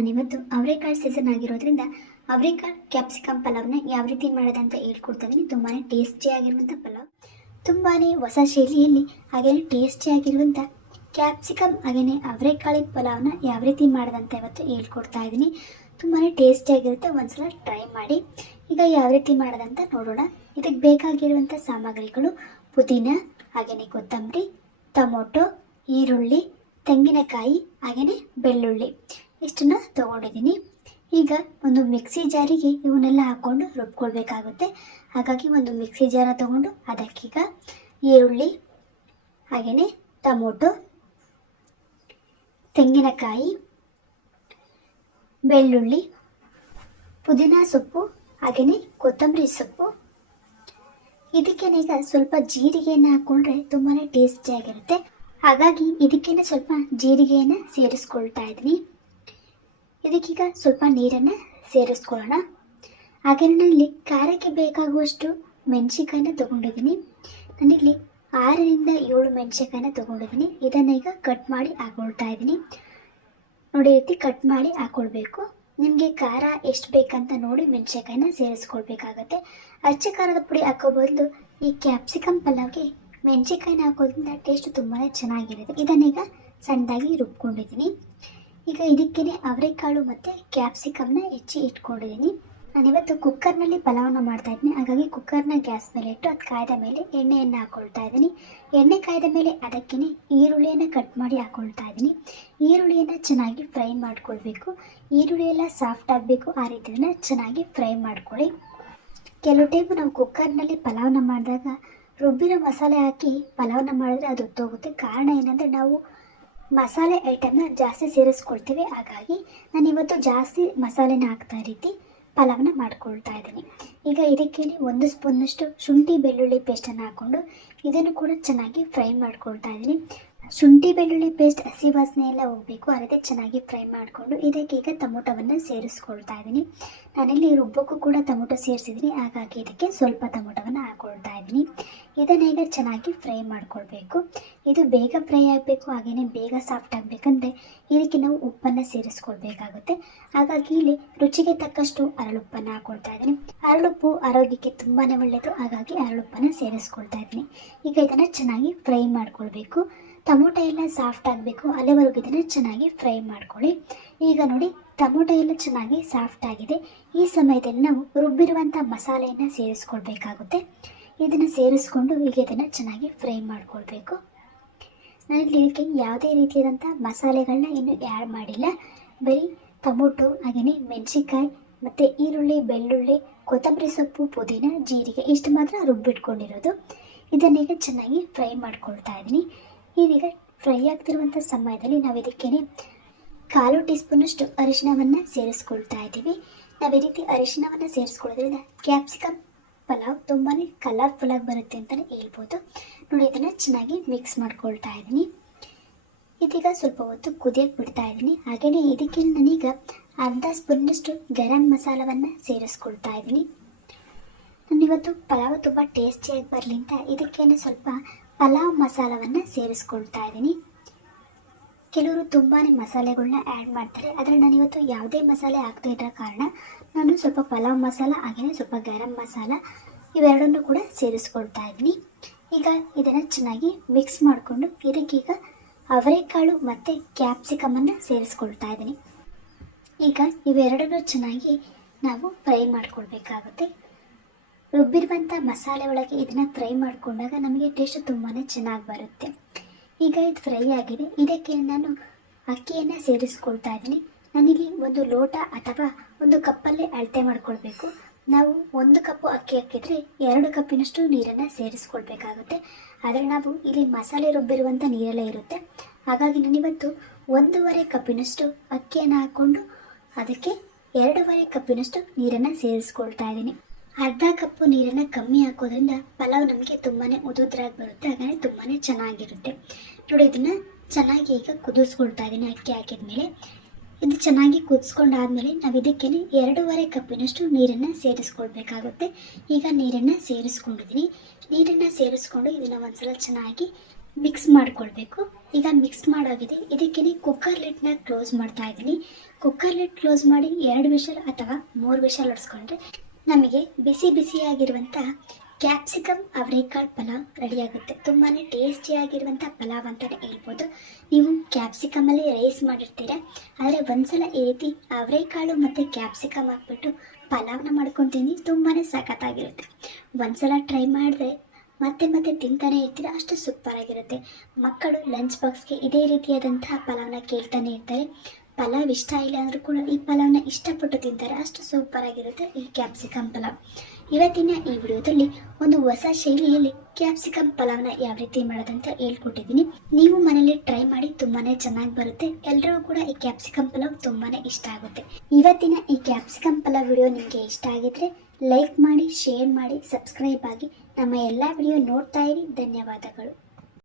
ನಾನಿವತ್ತು ಅವರೆಕಾಳು ಸೀಸನ್ ಆಗಿರೋದ್ರಿಂದ ಅವರೆಕಾಳು ಕ್ಯಾಪ್ಸಿಕಮ್ ಪಲಾವ್ನ ಯಾವ ರೀತಿ ಮಾಡೋದಂತ ಹೇಳ್ಕೊಡ್ತಾ ಇದ್ದೀನಿ. ತುಂಬಾ ಟೇಸ್ಟಿಯಾಗಿರುವಂಥ ಪಲಾವ್, ತುಂಬಾ ಹೊಸ ಶೈಲಿಯಲ್ಲಿ ಹಾಗೆಯೇ ಟೇಸ್ಟಿಯಾಗಿರುವಂಥ ಕ್ಯಾಪ್ಸಿಕಮ್ ಹಾಗೆಯೇ ಅವರೆಕಾಳಿನ ಪಲಾವ್ನ ಯಾವ ರೀತಿ ಮಾಡೋದಂತ ಇವತ್ತು ಹೇಳ್ಕೊಡ್ತಾ ಇದ್ದೀನಿ. ತುಂಬಾ ಟೇಸ್ಟಿಯಾಗಿರುತ್ತೆ, ಒಂದ್ಸಲ ಟ್ರೈ ಮಾಡಿ. ಈಗ ಯಾವ ರೀತಿ ಮಾಡೋದಂತ ನೋಡೋಣ. ಇದಕ್ಕೆ ಬೇಕಾಗಿರುವಂಥ ಸಾಮಗ್ರಿಗಳು: ಪುದೀನ ಹಾಗೆಯೇ ಕೊತ್ತಂಬರಿ, ಟೊಮೊಟೊ, ಈರುಳ್ಳಿ, ತೆಂಗಿನಕಾಯಿ ಹಾಗೆಯೇ ಬೆಳ್ಳುಳ್ಳಿ ಇಷ್ಟನ್ನು ತೊಗೊಂಡಿದ್ದೀನಿ. ಈಗ ಒಂದು ಮಿಕ್ಸಿ ಜಾರಿಗೆ ಇವನ್ನೆಲ್ಲ ಹಾಕ್ಕೊಂಡು ರುಬ್ಕೊಳ್ಬೇಕಾಗುತ್ತೆ. ಹಾಗಾಗಿ ಒಂದು ಮಿಕ್ಸಿ ಜಾರ ತೊಗೊಂಡು ಅದಕ್ಕೀಗ ಈರುಳ್ಳಿ ಹಾಗೆಯೇ ಟೊಮೊಟೊ, ತೆಂಗಿನಕಾಯಿ, ಬೆಳ್ಳುಳ್ಳಿ, ಪುದೀನ ಸೊಪ್ಪು ಹಾಗೆಯೇ ಕೊತ್ತಂಬರಿ ಸೊಪ್ಪು, ಇದಕ್ಕೇನೀಗ ಸ್ವಲ್ಪ ಜೀರಿಗೆಯನ್ನು ಹಾಕ್ಕೊಂಡ್ರೆ ತುಂಬಾ ಟೇಸ್ಟಿಯಾಗಿರುತ್ತೆ. ಹಾಗಾಗಿ ಇದಕ್ಕೇನೆ ಸ್ವಲ್ಪ ಜೀರಿಗೆಯನ್ನು ಸೇರಿಸ್ಕೊಳ್ತಾ ಇದ್ದೀನಿ. ಇದಕ್ಕೀಗ ಸ್ವಲ್ಪ ನೀರನ್ನು ಸೇರಿಸ್ಕೊಳ್ಳೋಣ. ಹಾಗೆ ನಾನಿಲ್ಲಿ ಖಾರಕ್ಕೆ ಬೇಕಾಗುವಷ್ಟು ಮೆಣಸಿಕಾಯಿನ ತೊಗೊಂಡಿದ್ದೀನಿ. ನಾನಿಲ್ಲಿ 6ರಿಂದ 7 ಮೆಣಸಿಕಾಯಿನ ತೊಗೊಂಡಿದ್ದೀನಿ. ಇದನ್ನು ಈಗ ಕಟ್ ಮಾಡಿ ಹಾಕ್ಕೊಳ್ತಾ ಇದ್ದೀನಿ. ನೋಡಿ, ರೀತಿ ಕಟ್ ಮಾಡಿ ಹಾಕ್ಕೊಳ್ಬೇಕು. ನಿಮಗೆ ಖಾರ ಎಷ್ಟು ಬೇಕಂತ ನೋಡಿ ಮೆಣಸಿಕಾಯಿನ ಸೇರಿಸ್ಕೊಳ್ಬೇಕಾಗತ್ತೆ. ಅಚ್ಚ ಖಾರದ ಪುಡಿ ಹಾಕೋ ಬದಲು ಈ ಕ್ಯಾಪ್ಸಿಕಮ್ ಪಲಾವ್ಗೆ ಮೆಣಸಿಕಾಯಿನ ಹಾಕೋದ್ರಿಂದ ಟೇಸ್ಟ್ ತುಂಬಾ ಚೆನ್ನಾಗಿರುತ್ತೆ. ಇದನ್ನೀಗ ಸಣ್ಣದಾಗಿ ರುಬ್ಕೊಂಡಿದ್ದೀನಿ. ಈಗ ಇದಕ್ಕೇ ಅವರೆಕಾಳು ಮತ್ತು ಕ್ಯಾಪ್ಸಿಕಮ್ನ ಹೆಚ್ಚಿ ಇಟ್ಕೊಂಡಿದ್ದೀನಿ. ನಾನಿವತ್ತು ಕುಕ್ಕರ್ನಲ್ಲಿ ಪಲಾವನ್ನ ಮಾಡ್ತಾಯಿದ್ದೀನಿ. ಹಾಗಾಗಿ ಕುಕ್ಕರ್ನ ಗ್ಯಾಸ್ ಮೇಲೆ ಇಟ್ಟು ಅದು ಕಾಯ್ದ ಮೇಲೆ ಎಣ್ಣೆಯನ್ನು ಹಾಕ್ಕೊಳ್ತಾ ಇದ್ದೀನಿ. ಎಣ್ಣೆ ಕಾಯ್ದ ಮೇಲೆ ಅದಕ್ಕೇ ಈರುಳ್ಳಿಯನ್ನು ಕಟ್ ಮಾಡಿ ಹಾಕ್ಕೊಳ್ತಾ ಇದ್ದೀನಿ. ಈರುಳ್ಳಿಯನ್ನು ಚೆನ್ನಾಗಿ ಫ್ರೈ ಮಾಡ್ಕೊಳ್ಬೇಕು. ಈರುಳ್ಳಿ ಎಲ್ಲ ಸಾಫ್ಟ್ ಆಗಬೇಕು, ಆ ರೀತಿಯನ್ನು ಚೆನ್ನಾಗಿ ಫ್ರೈ ಮಾಡ್ಕೊಳ್ಳಿ. ಕೆಲವು ಟೈಮು ನಾವು ಕುಕ್ಕರ್ನಲ್ಲಿ ಪಲಾವನ್ನ ಮಾಡಿದಾಗ ರುಬ್ಬಿರೋ ಮಸಾಲೆ ಹಾಕಿ ಪಲಾವನ್ನ ಮಾಡಿದ್ರೆ ಅದು ಹೊತ್ತೋಗುತ್ತೆ. ಕಾರಣ ಏನಂದರೆ ನಾವು ಮಸಾಲೆ ಐಟಮ್ನ ಜಾಸ್ತಿ ಸೇರಿಸ್ಕೊಳ್ತೀವಿ. ಹಾಗಾಗಿ ನಾನಿವತ್ತು ಜಾಸ್ತಿ ಮಸಾಲೆನ ಹಾಕ್ತಾ ರೀತಿ ಪಲಾವನ್ನ ಮಾಡ್ಕೊಳ್ತಾ ಇದ್ದೀನಿ. ಈಗ ಇದಕ್ಕೆ 1 ಸ್ಪೂನ್ನಷ್ಟು ಶುಂಠಿ ಬೆಳ್ಳುಳ್ಳಿ ಪೇಸ್ಟನ್ನು ಹಾಕ್ಕೊಂಡು ಇದನ್ನು ಕೂಡ ಚೆನ್ನಾಗಿ ಫ್ರೈ ಮಾಡ್ಕೊಳ್ತಾ ಇದ್ದೀನಿ. ಶುಂಠಿ ಬೆಳ್ಳುಳ್ಳಿ ಪೇಸ್ಟ್ ಹಸಿ ವಾಸನೆ ಎಲ್ಲ ಹೋಗಬೇಕು, ಆ ರೀತಿ ಚೆನ್ನಾಗಿ ಫ್ರೈ ಮಾಡಿಕೊಂಡು ಇದಕ್ಕೀಗ ಟೊಮೊಟೊವನ್ನು ಸೇರಿಸ್ಕೊಳ್ತಾ ಇದ್ದೀನಿ. ನಾನಿಲ್ಲಿ ರುಬ್ಬಕ್ಕೂ ಕೂಡ ಟೊಮೊಟೊ ಸೇರಿಸಿದ್ದೀನಿ. ಹಾಗಾಗಿ ಇದಕ್ಕೆ ಸ್ವಲ್ಪ ಟೊಮೊಟೊವನ್ನು ಹಾಕ್ಕೊಳ್ತಾ ಇದ್ದೀನಿ. ಇದನ್ನು ಈಗ ಚೆನ್ನಾಗಿ ಫ್ರೈ ಮಾಡ್ಕೊಳ್ಬೇಕು. ಇದು ಬೇಗ ಫ್ರೈ ಆಗಬೇಕು, ಹಾಗೆಯೇ ಬೇಗ ಸಾಫ್ಟ್ ಆಗಬೇಕಂದ್ರೆ ಇದಕ್ಕೆ ನಾವು ಉಪ್ಪನ್ನು ಸೇರಿಸ್ಕೊಳ್ಬೇಕಾಗುತ್ತೆ. ಹಾಗಾಗಿ ಇಲ್ಲಿ ರುಚಿಗೆ ತಕ್ಕಷ್ಟು ಅರಳುಪ್ಪನ್ನು ಹಾಕ್ಕೊಳ್ತಾ ಇದ್ದೀನಿ. ಅರಳುಪ್ಪು ಆರೋಗ್ಯಕ್ಕೆ ತುಂಬಾ ಒಳ್ಳೆಯದು, ಹಾಗಾಗಿ ಅರಳುಪ್ಪನ್ನು ಸೇರಿಸ್ಕೊಳ್ತಾ ಇದ್ದೀನಿ. ಈಗ ಇದನ್ನು ಚೆನ್ನಾಗಿ ಫ್ರೈ ಮಾಡ್ಕೊಳ್ಬೇಕು. ಟೊಮೊಟೊ ಎಲ್ಲ ಸಾಫ್ಟ್ ಆಗಬೇಕು, ಅಲ್ಲಿವರೆಗೂ ಇದನ್ನು ಚೆನ್ನಾಗಿ ಫ್ರೈ ಮಾಡ್ಕೊಳ್ಳಿ. ಈಗ ನೋಡಿ, ಟೊಮೊಟೊ ಎಲ್ಲ ಚೆನ್ನಾಗಿ ಸಾಫ್ಟ್ ಆಗಿದೆ. ಈ ಸಮಯದಲ್ಲಿ ನಾವು ರುಬ್ಬಿರುವಂಥ ಮಸಾಲೆಯನ್ನು ಸೇರಿಸ್ಕೊಳ್ಬೇಕಾಗುತ್ತೆ. ಇದನ್ನು ಸೇರಿಸ್ಕೊಂಡು ಈಗ ಇದನ್ನು ಚೆನ್ನಾಗಿ ಫ್ರೈ ಮಾಡ್ಕೊಳ್ಬೇಕು. ನಾನಿಲ್ಲಿ ಇದಕ್ಕೆ ಯಾವುದೇ ರೀತಿಯಾದಂಥ ಮಸಾಲೆಗಳನ್ನ ಇನ್ನೂ ಆ್ಯಡ್ ಮಾಡಿಲ್ಲ. ಬರೀ ಟೊಮೊಟೊ ಹಾಗೆಯೇ ಮೆಣಸಿನ್ಕಾಯಿ ಮತ್ತು ಈರುಳ್ಳಿ, ಬೆಳ್ಳುಳ್ಳಿ, ಕೊತ್ತಂಬರಿ ಸೊಪ್ಪು, ಪುದೀನ, ಜೀರಿಗೆ ಇಷ್ಟು ಮಾತ್ರ ರುಬ್ಬಿಟ್ಕೊಂಡಿರೋದು. ಇದನ್ನೀಗ ಚೆನ್ನಾಗಿ ಫ್ರೈ ಮಾಡ್ಕೊಳ್ತಾ ಇದ್ದೀನಿ. ಇದೀಗ ಫ್ರೈ ಆಗ್ತಿರುವಂಥ ಸಮಯದಲ್ಲಿ ನಾವು ಇದಕ್ಕೇ 1/4 ಟೀ ಸ್ಪೂನಷ್ಟು ಅರಿಶಿಣವನ್ನು ಸೇರಿಸ್ಕೊಳ್ತಾ ಇದ್ದೀವಿ. ನಾವು ಈ ರೀತಿ ಅರಿಶಿಣವನ್ನು ಸೇರಿಸ್ಕೊಳ್ಳೋದ್ರಿಂದ ಕ್ಯಾಪ್ಸಿಕಮ್ ಪಲಾವ್ ತುಂಬಾ ಕಲರ್ಫುಲ್ಲಾಗಿ ಬರುತ್ತೆ ಅಂತಲೇ ಹೇಳ್ಬೋದು. ನೋಡಿ, ಇದನ್ನು ಚೆನ್ನಾಗಿ ಮಿಕ್ಸ್ ಮಾಡ್ಕೊಳ್ತಾ ಇದ್ದೀನಿ. ಇದೀಗ ಸ್ವಲ್ಪ ಹೊತ್ತು ಕುದಿಯೋಕ್ಕೆ ಬಿಡ್ತಾ ಇದ್ದೀನಿ. ಹಾಗೆಯೇ ಇದಕ್ಕೆ ನಾನೀಗ 1/2 ಸ್ಪೂನ್ನಷ್ಟು ಗರಂ ಮಸಾಲವನ್ನು ಸೇರಿಸ್ಕೊಳ್ತಾ ಇದ್ದೀನಿ. ನಾನಿವತ್ತು ಪಲಾವ್ ತುಂಬ ಟೇಸ್ಟಿಯಾಗಿ ಬರಲಿ ಅಂತ ಇದಕ್ಕೇನೆ ಸ್ವಲ್ಪ ಪಲಾವ್ ಮಸಾಲವನ್ನು ಸೇರಿಸ್ಕೊಳ್ತಾ ಇದ್ದೀನಿ. ಕೆಲವರು ತುಂಬಾ ಮಸಾಲೆಗಳನ್ನ ಆ್ಯಡ್ ಮಾಡ್ತಾರೆ, ಆದರೆ ನಾನಿವತ್ತು ಯಾವುದೇ ಮಸಾಲೆ ಹಾಕ್ತಾ ಇರೋ ಕಾರಣ ನಾನು ಸ್ವಲ್ಪ ಪಲಾವ್ ಮಸಾಲ ಹಾಗೆಯೇ ಸ್ವಲ್ಪ ಗರಂ ಮಸಾಲ ಇವೆರಡನ್ನೂ ಕೂಡ ಸೇರಿಸ್ಕೊಳ್ತಾ ಇದ್ದೀನಿ. ಈಗ ಇದನ್ನು ಚೆನ್ನಾಗಿ ಮಿಕ್ಸ್ ಮಾಡಿಕೊಂಡು ಇದಕ್ಕೀಗ ಅವರೆಕಾಳು ಮತ್ತು ಕ್ಯಾಪ್ಸಿಕಮನ್ನು ಸೇರಿಸ್ಕೊಳ್ತಾ ಇದ್ದೀನಿ. ಈಗ ಇವೆರಡನ್ನೂ ಚೆನ್ನಾಗಿ ನಾವು ಫ್ರೈ ಮಾಡ್ಕೊಳ್ಬೇಕಾಗುತ್ತೆ. ರುಬ್ಬಿರುವಂಥ ಮಸಾಲೆ ಒಳಗೆ ಇದನ್ನು ಫ್ರೈ ಮಾಡಿಕೊಂಡಾಗ ನಮಗೆ ಟೇಸ್ಟ್ ತುಂಬಾ ಚೆನ್ನಾಗಿ ಬರುತ್ತೆ. ಈಗ ಇದು ಫ್ರೈ ಆಗಿದೆ. ಇದಕ್ಕೆ ನಾನು ಅಕ್ಕಿಯನ್ನು ಸೇರಿಸ್ಕೊಳ್ತಾ ಇದ್ದೀನಿ. ನಾನಿಲ್ಲಿ 1 ಲೋಟ ಅಥವಾ 1 ಕಪ್ಪಲ್ಲೇ ಅಳತೆ ಮಾಡ್ಕೊಳ್ಬೇಕು. ನಾವು 1 ಕಪ್ಪು ಅಕ್ಕಿ ಹಾಕಿದರೆ 2 ಕಪ್ಪಿನಷ್ಟು ನೀರನ್ನು ಸೇರಿಸ್ಕೊಳ್ಬೇಕಾಗುತ್ತೆ. ಆದರೆ ನಾವು ಇಲ್ಲಿ ಮಸಾಲೆ ರುಬ್ಬಿರುವಂಥ ನೀರೆಲ್ಲ ಇರುತ್ತೆ. ಹಾಗಾಗಿ ನಾನಿವತ್ತು 1.5 ಕಪ್ಪಿನಷ್ಟು ಅಕ್ಕಿಯನ್ನು ಹಾಕ್ಕೊಂಡು ಅದಕ್ಕೆ 2.5 ಕಪ್ಪಿನಷ್ಟು ನೀರನ್ನು ಸೇರಿಸ್ಕೊಳ್ತಾ ಇದ್ದೀನಿ. ಅರ್ಧ ಕಪ್ಪು ನೀರನ್ನು ಕಮ್ಮಿ ಹಾಕೋದ್ರಿಂದ ಪಲಾವ್ ನಮಗೆ ತುಂಬಾ ಉದುದ್ರಾಗಿ ಬರುತ್ತೆ, ಹಾಗಾಗಿ ತುಂಬಾ ಚೆನ್ನಾಗಿರುತ್ತೆ. ನೋಡಿ, ಇದನ್ನು ಚೆನ್ನಾಗಿ ಈಗ ಕುದಿಸ್ಕೊಳ್ತಾ ಇದ್ದೀನಿ. ಅಕ್ಕಿ ಹಾಕಿದ ಮೇಲೆ ಇದು ಚೆನ್ನಾಗಿ ಕುದಿಸ್ಕೊಂಡಾದ್ಮೇಲೆ ನಾವು ಇದಕ್ಕೆ 2.5 ಕಪ್ಪಿನಷ್ಟು ನೀರನ್ನು ಸೇರಿಸ್ಕೊಳ್ಬೇಕಾಗುತ್ತೆ. ಈಗ ನೀರನ್ನು ಸೇರಿಸ್ಕೊಂಡಿದ್ದೀನಿ. ನೀರನ್ನು ಸೇರಿಸ್ಕೊಂಡು ಇದನ್ನು ಒಂದ್ಸಲ ಚೆನ್ನಾಗಿ ಮಿಕ್ಸ್ ಮಾಡ್ಕೊಳ್ಬೇಕು. ಈಗ ಮಿಕ್ಸ್ ಮಾಡೋಗಿದೆ. ಇದಕ್ಕೆ ಕುಕ್ಕರ್ ಲಿಡ್ನ ಕ್ಲೋಸ್ ಮಾಡ್ತಾ ಇದ್ದೀನಿ. ಕುಕ್ಕರ್ ಲಿಡ್ ಕ್ಲೋಸ್ ಮಾಡಿ 2 ವಿಷಲ್ ಅಥವಾ 3 ವಿಷಲ್ ಹೊಡ್ಸ್ಕೊಂಡ್ರೆ ನಮಗೆ ಬಿಸಿ ಬಿಸಿಯಾಗಿರುವಂಥ ಕ್ಯಾಪ್ಸಿಕಮ್ ಅವರೆಕಾಳು ಪಲಾವ್ ರೆಡಿಯಾಗುತ್ತೆ. ತುಂಬಾ ಟೇಸ್ಟಿಯಾಗಿರುವಂಥ ಪಲಾವ್ ಅಂತಲೇ ಹೇಳ್ಬೋದು. ನೀವು ಕ್ಯಾಪ್ಸಿಕಮಲ್ಲಿ ರೈಸ್ ಮಾಡಿರ್ತೀರ, ಆದರೆ ಒಂದ್ಸಲ ಈ ರೀತಿ ಅವರೆಕಾಳು ಮತ್ತು ಕ್ಯಾಪ್ಸಿಕಮ್ ಹಾಕ್ಬಿಟ್ಟು ಪಲಾವ್ನ ಮಾಡ್ಕೊಂಡು ತಿಂದು ತುಂಬಾ ಸಖತ್ತಾಗಿರುತ್ತೆ. ಒಂದ್ಸಲ ಟ್ರೈ ಮಾಡಿದ್ರೆ ಮತ್ತೆ ಮತ್ತೆ ತಿಂತಾನೆ ಇರ್ತೀರ, ಅಷ್ಟು ಸೂಪರಾಗಿರುತ್ತೆ. ಮಕ್ಕಳು ಲಂಚ್ ಬಾಕ್ಸ್ಗೆ ಇದೇ ರೀತಿಯಾದಂತಹ ಪಲಾವ್ನ ಕೇಳ್ತಾನೆ ಇರ್ತಾರೆ. ಪಲಾವ್ ಇಷ್ಟ ಇಲ್ಲ ಅಂದರೂ ಕೂಡ ಈ ಪಲಾವ್ನ ಇಷ್ಟಪಟ್ಟು ತಿಂತಾರೆ, ಅಷ್ಟು ಸೂಪರಾಗಿರುತ್ತೆ ಈ ಕ್ಯಾಪ್ಸಿಕಮ್ ಪಲಾವ್. ಇವತ್ತಿನ ಈ ವಿಡಿಯೋದಲ್ಲಿ ಒಂದು ಹೊಸ ಶೈಲಿಯಲ್ಲಿ ಕ್ಯಾಪ್ಸಿಕಮ್ ಪಲಾವ್ನ ಯಾವ ರೀತಿ ಮಾಡೋದಂತ ಹೇಳ್ಕೊಟ್ಟಿದ್ದೀನಿ. ನೀವು ಮನೇಲಿ ಟ್ರೈ ಮಾಡಿ, ತುಂಬಾ ಚೆನ್ನಾಗಿ ಬರುತ್ತೆ. ಎಲ್ಲರಿಗೂ ಕೂಡ ಈ ಕ್ಯಾಪ್ಸಿಕಮ್ ಪಲಾವ್ ತುಂಬಾ ಇಷ್ಟ ಆಗುತ್ತೆ. ಇವತ್ತಿನ ಈ ಕ್ಯಾಪ್ಸಿಕಮ್ ಪಲಾವ್ ವಿಡಿಯೋ ನಿಮಗೆ ಇಷ್ಟ ಆಗಿದ್ರೆ ಲೈಕ್ ಮಾಡಿ, ಶೇರ್ ಮಾಡಿ, ಸಬ್ಸ್ಕ್ರೈಬ್ ಆಗಿ ನಮ್ಮ ಎಲ್ಲ ವಿಡಿಯೋ ನೋಡ್ತಾ ಇರಿ. ಧನ್ಯವಾದಗಳು.